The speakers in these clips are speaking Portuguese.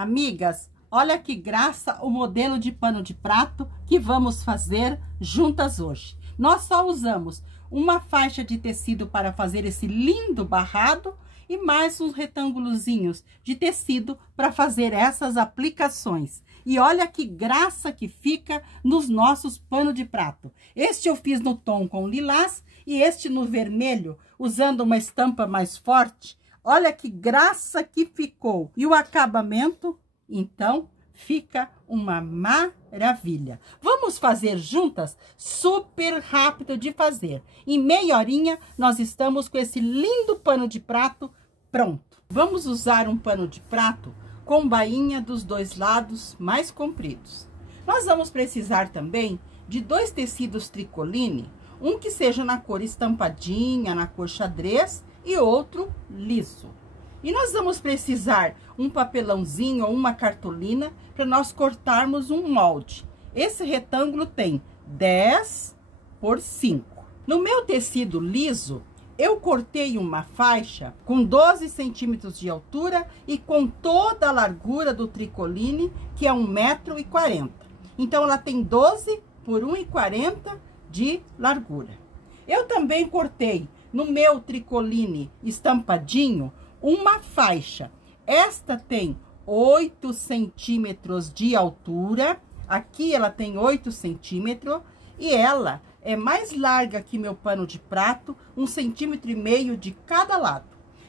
Amigas, olha que graça o modelo de pano de prato que vamos fazer juntas hoje. Nós só usamos uma faixa de tecido para fazer esse lindo barrado e mais uns retângulozinhos de tecido para fazer essas aplicações. E olha que graça que fica nos nossos panos de prato. Este eu fiz no tom com lilás e este no vermelho, usando uma estampa mais forte. Olha que graça que ficou. E o acabamento, então, fica uma maravilha. Vamos fazer juntas? Super rápido de fazer. Em meia horinha, nós estamos com esse lindo pano de prato pronto. Vamos usar um pano de prato com bainha dos dois lados mais compridos. Nós vamos precisar também de 2 tecidos tricoline, um que seja na cor estampadinha, na cor xadrez, e outro liso. E nós vamos precisar um papelãozinho ou uma cartolina para nós cortarmos um molde. Esse retângulo tem 10 por 5. No meu tecido liso, eu cortei uma faixa com 12 centímetros de altura e com toda a largura do tricoline, que é 1,40 m. Então, ela tem 12 por 1,40 m de largura. Eu também cortei no meu tricoline estampadinho uma faixa. Esta tem 8 centímetros de altura. Aqui ela tem 8 centímetros e ela é mais larga que meu pano de prato, 1,5 centímetros de cada lado.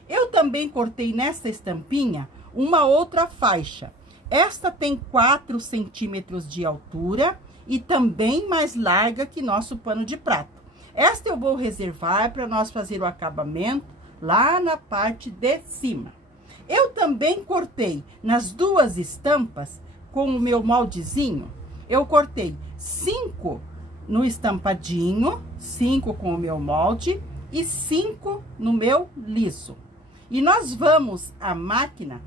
Eu também cortei nessa estampinha uma outra faixa. Esta tem 4 centímetros de altura e também mais larga que nosso pano de prato. Esta eu vou reservar para nós fazer o acabamento lá na parte de cima. Eu também cortei nas 2 estampas com o meu moldezinho. Eu cortei 5 no estampadinho, 5 com o meu molde e 5 no meu liso. E nós vamos à máquina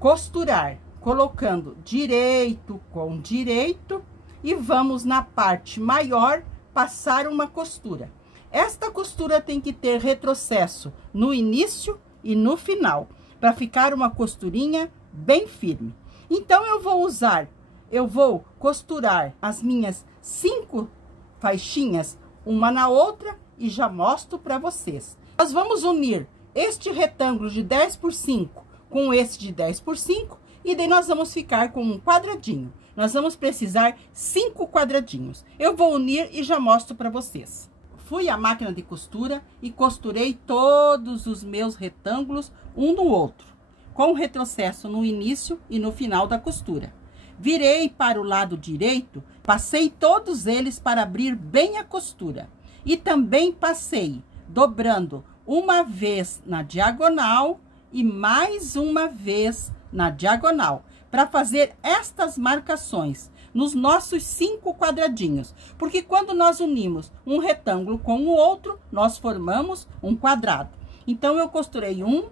costurar, colocando direito com direito e vamos na parte maior passar uma costura. Esta costura tem que ter retrocesso no início e no final, para ficar uma costurinha bem firme. Então, eu vou costurar as minhas 5 faixinhas, uma na outra, e já mostro para vocês. Nós vamos unir este retângulo de 10 por 5 com esse de 10 por 5, e daí nós vamos ficar com um quadradinho. Nós vamos precisar 5 quadradinhos. Eu vou unir e já mostro para vocês. Fui à máquina de costura e costurei todos os meus retângulos um no outro, com retrocesso no início e no final da costura. Virei para o lado direito, passei todos eles para abrir bem a costura. E também passei dobrando uma vez na diagonal e mais uma vez na diagonal, para fazer estas marcações nos nossos 5 quadradinhos, porque quando nós unimos um retângulo com o outro, nós formamos um quadrado. Então, eu costurei 1,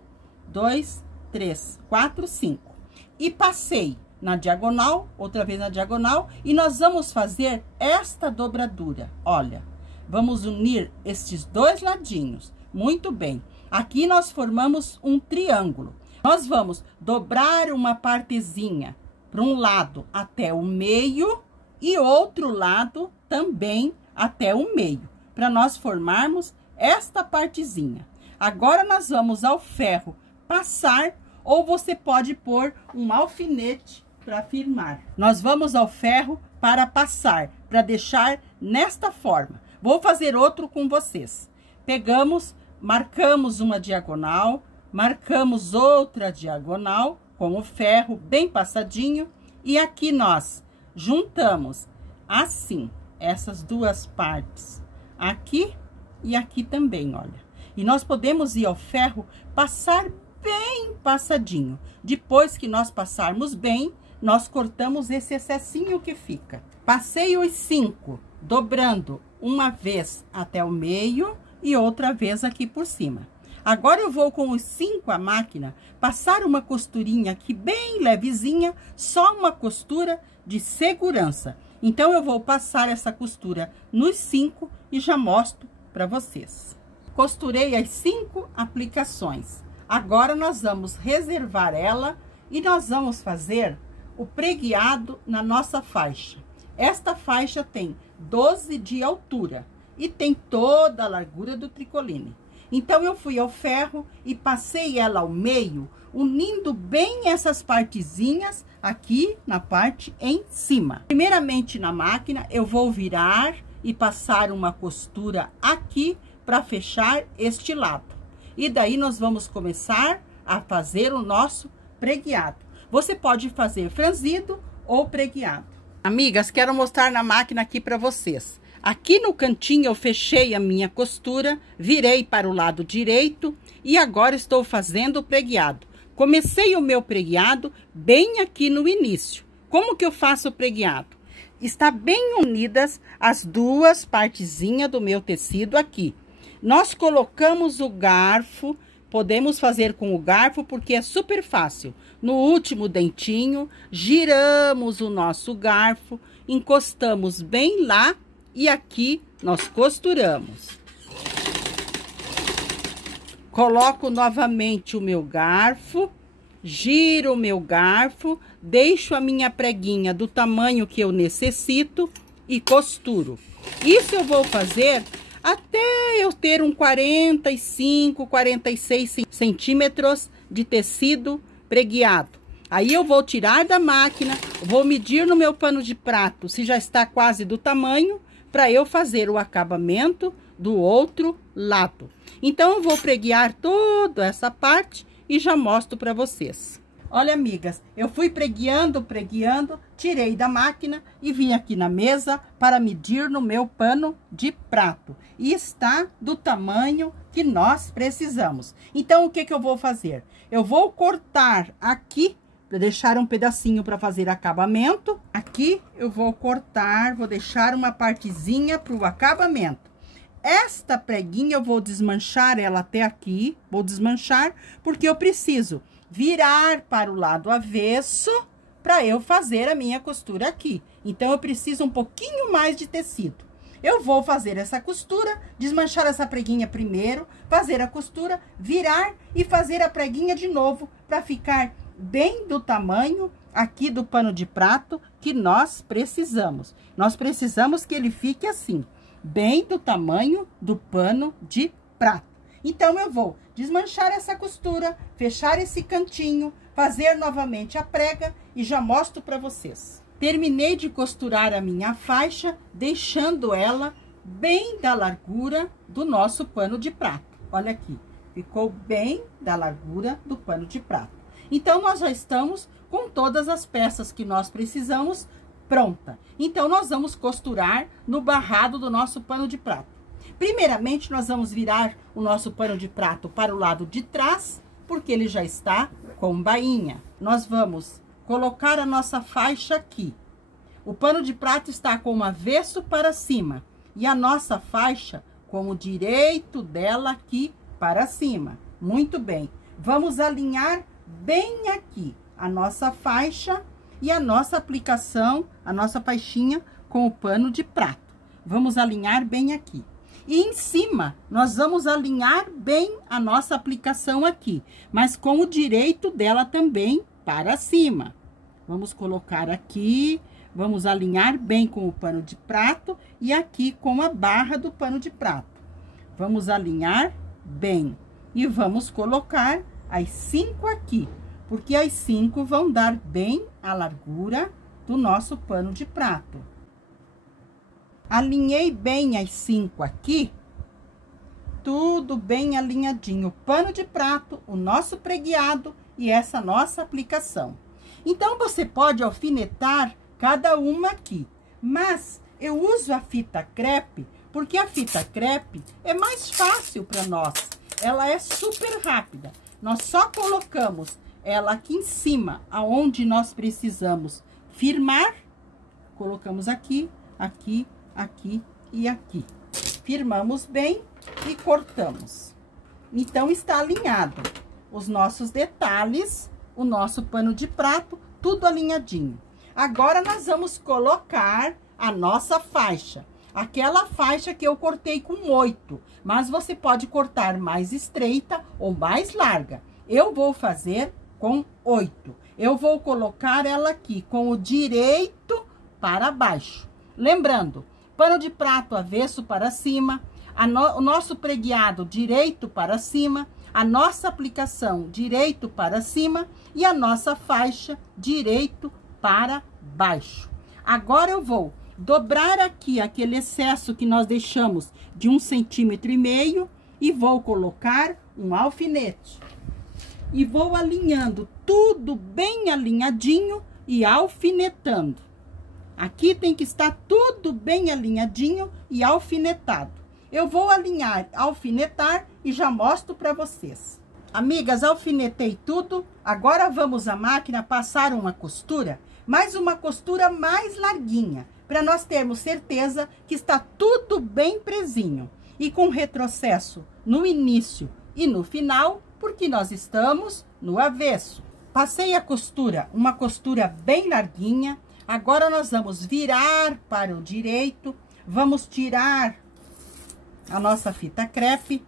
2, 3, 4, 5 e passei na diagonal, outra vez na diagonal, e nós vamos fazer esta dobradura. Olha, vamos unir estes 2 ladinhos, muito bem. Aqui nós formamos um triângulo. Nós vamos dobrar uma partezinha para um lado até o meio e outro lado também até o meio, para nós formarmos esta partezinha. Agora, nós vamos ao ferro passar, ou você pode pôr um alfinete para firmar. Nós vamos ao ferro para passar, para deixar nesta forma. Vou fazer outro com vocês. Pegamos, marcamos uma diagonal, marcamos outra diagonal com o ferro bem passadinho e aqui nós juntamos assim essas 2 partes, aqui e aqui também, olha. E nós podemos ir ao ferro passar bem passadinho. Depois que nós passarmos bem, nós cortamos esse excessinho que fica. Passei os 5, dobrando uma vez até o meio e outra vez aqui por cima. Agora, eu vou com os 5 à máquina, passar uma costurinha aqui bem levezinha, só uma costura de segurança. Então, eu vou passar essa costura nos 5 e já mostro para vocês. Costurei as 5 aplicações. Agora, nós vamos reservar ela E nós vamos fazer o preguiado na nossa faixa. Esta faixa tem 12 de altura e tem toda a largura do tricoline. Então, eu fui ao ferro e passei ela ao meio, unindo bem essas partezinhas aqui na parte em cima. Primeiramente, na máquina, eu vou virar e passar uma costura aqui para fechar este lado. E daí, nós vamos começar a fazer o nosso preguiado. Você pode fazer franzido ou preguiado. Amigas, quero mostrar na máquina aqui para vocês. Aqui no cantinho eu fechei a minha costura, virei para o lado direito e agora estou fazendo o preguiado. Comecei o meu preguiado bem aqui no início. Como que eu faço o preguiado? Está bem unidas as duas partezinhas do meu tecido aqui. Nós colocamos o garfo, podemos fazer com o garfo porque é super fácil. No último dentinho, giramos o nosso garfo, encostamos bem lá e aqui nós costuramos. Coloco novamente o meu garfo, giro o meu garfo, deixo a minha preguinha do tamanho que eu necessito e costuro. Isso eu vou fazer até eu ter um 45, 46 centímetros de tecido preguiado. Aí eu vou tirar da máquina, vou medir no meu pano de prato se já está quase do tamanho, para eu fazer o acabamento do outro lado. Então, eu vou preguiar toda essa parte e já mostro para vocês. Olha, amigas, eu fui preguiando, tirei da máquina e vim aqui na mesa para medir no meu pano de prato. E está do tamanho que nós precisamos. Então, o que que eu vou fazer? Eu vou cortar aqui, para deixar um pedacinho para fazer acabamento. Aqui eu vou cortar, vou deixar uma partezinha para o acabamento. Esta preguinha eu vou desmanchar ela até aqui, vou desmanchar, porque eu preciso virar para o lado avesso para eu fazer a minha costura aqui. Então, eu preciso um pouquinho mais de tecido. Eu vou fazer essa costura, desmanchar essa preguinha primeiro, fazer a costura, virar e fazer a preguinha de novo para ficar bem do tamanho aqui do pano de prato que nós precisamos. Nós precisamos que ele fique assim, bem do tamanho do pano de prato. Então, eu vou desmanchar essa costura, fechar esse cantinho, fazer novamente a prega e já mostro para vocês. Terminei de costurar a minha faixa, deixando ela bem da largura do nosso pano de prato. Olha aqui, ficou bem da largura do pano de prato. Então, nós já estamos com todas as peças que nós precisamos pronta. Então, nós vamos costurar no barrado do nosso pano de prato. Primeiramente, nós vamos virar o nosso pano de prato para o lado de trás, porque ele já está com bainha. Nós vamos colocar a nossa faixa aqui. O pano de prato está com o avesso para cima e a nossa faixa com o direito dela aqui para cima. Muito bem. Vamos alinhar bem aqui a nossa faixa e a nossa aplicação, a nossa faixinha com o pano de prato. Vamos alinhar bem aqui. E em cima, nós vamos alinhar bem a nossa aplicação aqui, mas com o direito dela também para cima. Vamos colocar aqui, vamos alinhar bem com o pano de prato e aqui com a barra do pano de prato. Vamos alinhar bem e vamos colocar as 5 aqui, porque as 5 vão dar bem a largura do nosso pano de prato. Alinhei bem as 5 aqui, tudo bem alinhadinho, o pano de prato, o nosso preguiado e essa nossa aplicação. Então, você pode alfinetar cada uma aqui, mas eu uso a fita crepe, porque a fita crepe é mais fácil para nós, ela é super rápida. Nós só colocamos ela aqui em cima, aonde nós precisamos firmar, colocamos aqui, aqui, aqui e aqui. Firmamos bem e cortamos. Então, está alinhado os nossos detalhes, o nosso pano de prato, tudo alinhadinho. Agora, nós vamos colocar a nossa faixa. Aquela faixa que eu cortei com 8, mas você pode cortar mais estreita ou mais larga. Eu vou fazer com 8. eu vou colocar ela aqui com o direito para baixo. Lembrando, pano de prato avesso para cima, o nosso preguiado direito para cima, a nossa aplicação direito para cima e a nossa faixa direito para baixo. Agora eu vou dobrar aqui aquele excesso que nós deixamos de 1,5 centímetros e vou colocar um alfinete. E vou alinhando tudo bem alinhadinho e alfinetando. Aqui tem que estar tudo bem alinhadinho e alfinetado. Eu vou alinhar, alfinetar e já mostro para vocês. Amigas, alfinetei tudo. Agora vamos à máquina passar uma costura, mas uma costura mais larguinha, para nós termos certeza que está tudo bem presinho. E com retrocesso no início e no final, porque nós estamos no avesso. Passei a costura, uma costura bem larguinha. Agora nós vamos virar para o direito, vamos tirar a nossa fita crepe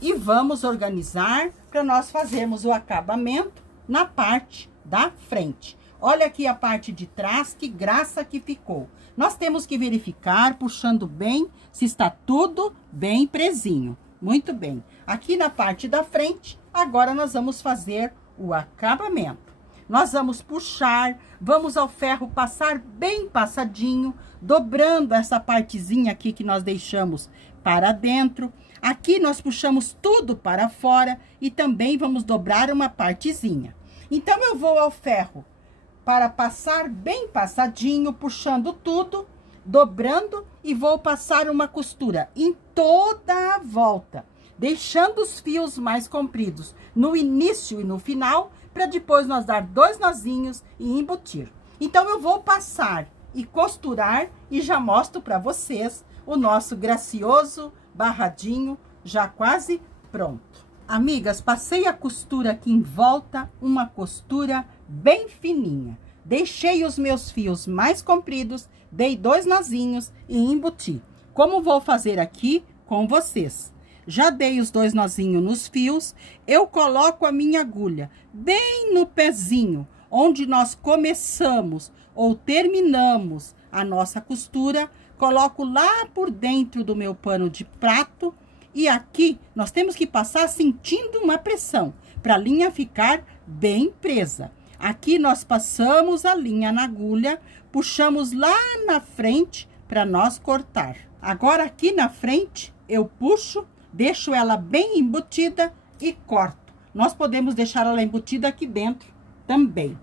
e vamos organizar para nós fazermos o acabamento na parte da frente. Olha aqui a parte de trás, que graça que ficou. Nós temos que verificar, puxando bem, se está tudo bem presinho. Muito bem. Aqui na parte da frente, agora nós vamos fazer o acabamento. Nós vamos puxar, vamos ao ferro passar bem passadinho, dobrando essa partezinha aqui que nós deixamos para dentro. Aqui nós puxamos tudo para fora e também vamos dobrar uma partezinha. Então, eu vou ao ferro para passar bem passadinho, puxando tudo, dobrando e vou passar uma costura em toda a volta, deixando os fios mais compridos no início e no final, para depois nós dar 2 nozinhos e embutir. Então, eu vou passar e costurar e já mostro para vocês o nosso gracioso barradinho já quase pronto. Amigas, passei a costura aqui em volta, uma costura bem fininha. Deixei os meus fios mais compridos, dei 2 nozinhos e embuti. Como vou fazer aqui com vocês? Já dei os 2 nozinhos nos fios, eu coloco a minha agulha bem no pezinho, onde nós começamos ou terminamos a nossa costura, coloco lá por dentro do meu pano de prato e aqui nós temos que passar sentindo uma pressão, para a linha ficar bem presa. Aqui nós passamos a linha na agulha, puxamos lá na frente para nós cortar. Agora aqui na frente eu puxo, deixo ela bem embutida e corto. Nós podemos deixar ela embutida aqui dentro também.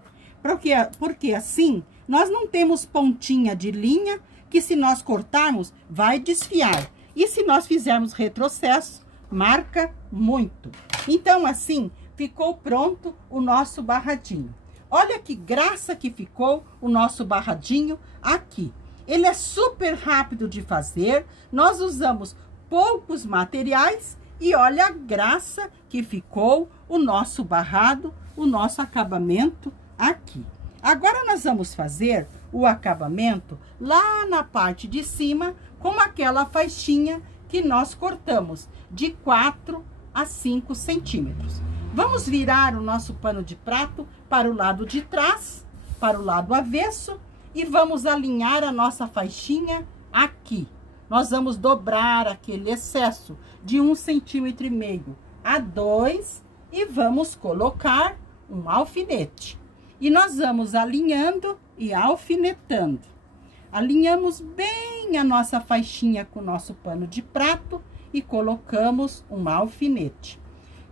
Porque assim nós não temos pontinha de linha que se nós cortarmos vai desfiar. E se nós fizermos retrocesso, marca muito. Então assim ficou pronto o nosso barradinho. Olha que graça que ficou o nosso barradinho aqui. Ele é super rápido de fazer, nós usamos poucos materiais e olha a graça que ficou o nosso barrado, o nosso acabamento aqui. Agora nós vamos fazer o acabamento lá na parte de cima com aquela faixinha que nós cortamos de 4 a 5 centímetros. Vamos virar o nosso pano de prato para o lado de trás, para o lado avesso e vamos alinhar a nossa faixinha aqui. Nós vamos dobrar aquele excesso de 1,5 centímetros a 2 e vamos colocar um alfinete. E nós vamos alinhando e alfinetando. Alinhamos bem a nossa faixinha com o nosso pano de prato e colocamos um alfinete.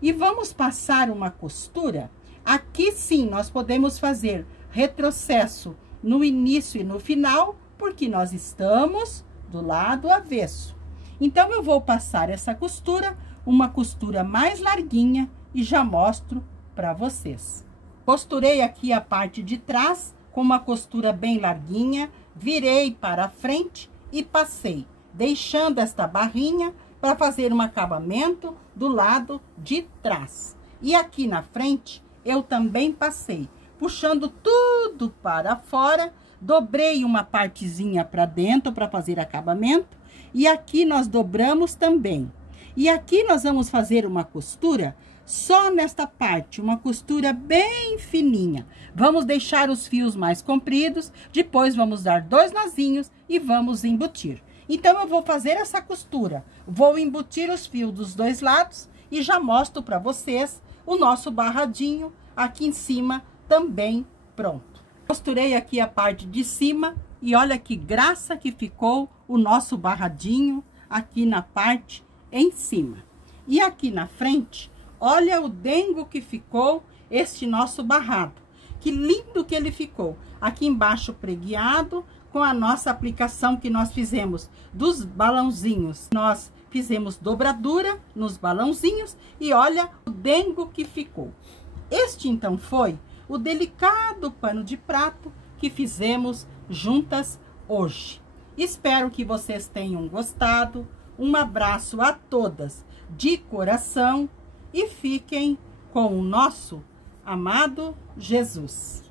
E vamos passar uma costura. Aqui sim, nós podemos fazer retrocesso no início e no final, porque nós estamos do lado avesso. Então, eu vou passar essa costura, uma costura mais larguinha e já mostro para vocês. Costurei aqui a parte de trás com uma costura bem larguinha, virei para a frente e passei, deixando esta barrinha para fazer um acabamento do lado de trás. E aqui na frente, eu também passei, puxando tudo para fora, dobrei uma partezinha para dentro para fazer acabamento, e aqui nós dobramos também. E aqui nós vamos fazer uma costura só nesta parte, uma costura bem fininha. Vamos deixar os fios mais compridos, depois vamos dar 2 nozinhos e vamos embutir. Então, eu vou fazer essa costura, vou embutir os fios dos 2 lados e já mostro para vocês o nosso barradinho aqui em cima também pronto. Costurei aqui a parte de cima e olha que graça que ficou o nosso barradinho aqui na parte em cima. E aqui na frente, olha o dengo que ficou este nosso barrado. Que lindo que ele ficou. Aqui embaixo pregueado com a nossa aplicação que nós fizemos dos balãozinhos. Nós fizemos dobradura nos balãozinhos e olha o dengo que ficou. Este então foi o delicado pano de prato que fizemos juntas hoje. Espero que vocês tenham gostado. Um abraço a todas de coração e fiquem com o nosso amado Jesus.